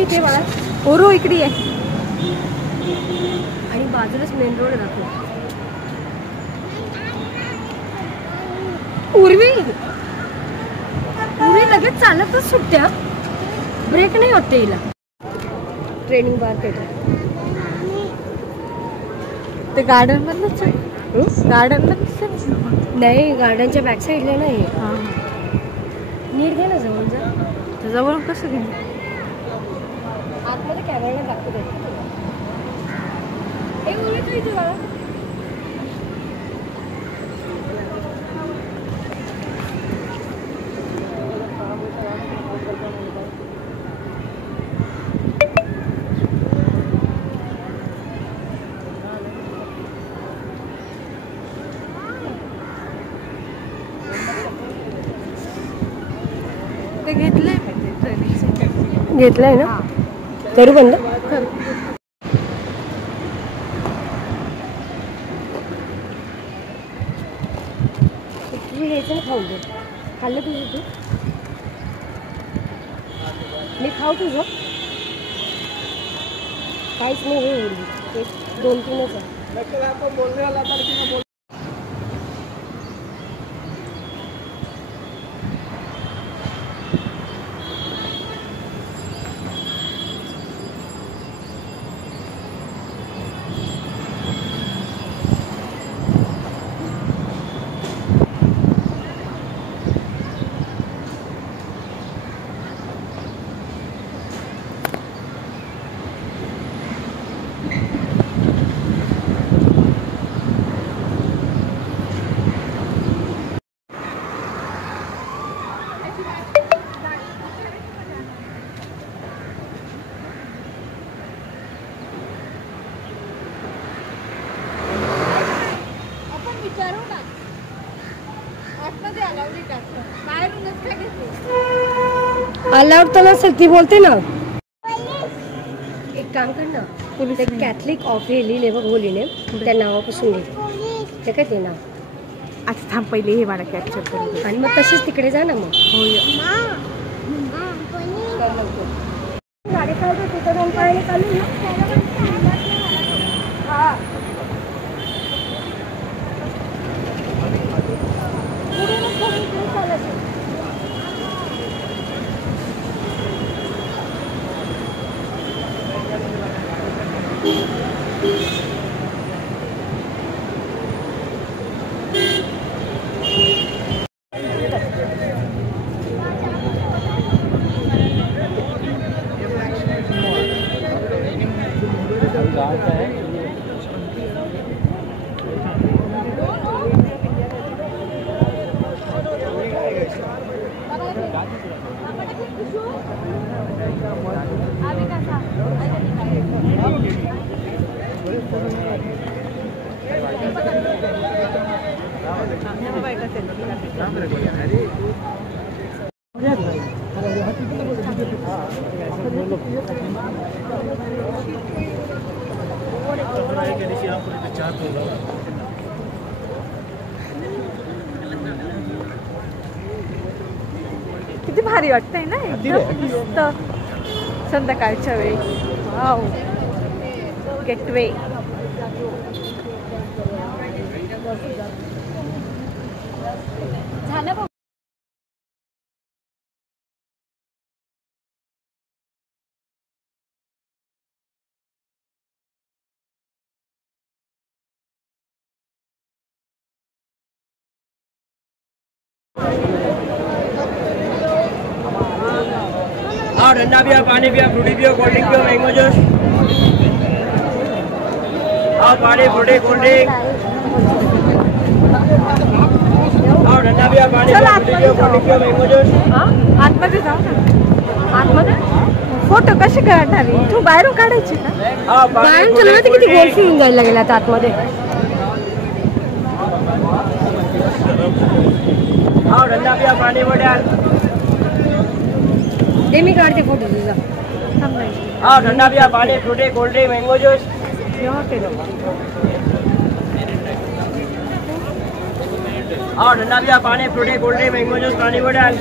इथे बाळा ओरो इकडे आहे आणि बाजूलाच मेन रोड दाखव. उर्वी लगेच चालतच सुट्ट्या, ब्रेक नाही होते हिला. ट्रेनिंग बार पेट्रोल ते गार्डन मधलंच आहे. गार्डन मधलंच नाही, गार्डनच्या बॅक साईडला नाही. हां नीट घे ना जवळ जा. जवळ कसं घेऊ? आतमध्ये कॅमेरा दाखवत आहे. हे उर्वी तू इथे बाळा. ते घेतलंय घेतलंय ना. करू बंद. तुम्ही घ्यायचं ना खाऊन दे. खाल्लं तुझं तू? मी खाऊ तुझं? काहीच नाही हे उरली. एक 2-3च आहे. अलाउड तर नसेल ती बोलते ना. एक काम कर ना, ते कॅथलिक ऑफ हे लिहिले बघ होलीने, त्या नावापासून घे. ते काय ते नाव? आता थांब पहिले हे मला कॅप्चर करू आणि मग तशीच तिकडे जा ना. मग हो गाडी चालू तिथं 2 पायाने चालू ना. हा किती भारी वाटतंय ना एकदम मस्त संध्याकाळच्या वेळी. Wow gateway. झालं बघ. और ठंडा पिया, पानी पिया, फ्रूटी पियो, कोल्ड ड्रिंक पियो, मैंगो जूस और पानी, फ्रूटी, कोल्ड ड्रिंक और ठंडा पिया, पानी पिया, फ्रूटी पियो, कोल्ड ड्रिंक पियो, मैंगो जूस. आतमध्ये जाऊ ना. आतमध्ये फोटो कशी काढणार? तू बाहेरून काढायची का? बाहेरून तुला माहिती किती गोल फिरून जायला लागेल आता आतमध्ये. और ठंडा पिया, पानी बोतल ते मी काढते फोटो तुझा. और ठंडा पिया, पानी, Frooti, cold drink, mango juice और ठंडा पिया, पानी, Frooti, cold drink, mango juice, पानी बोतल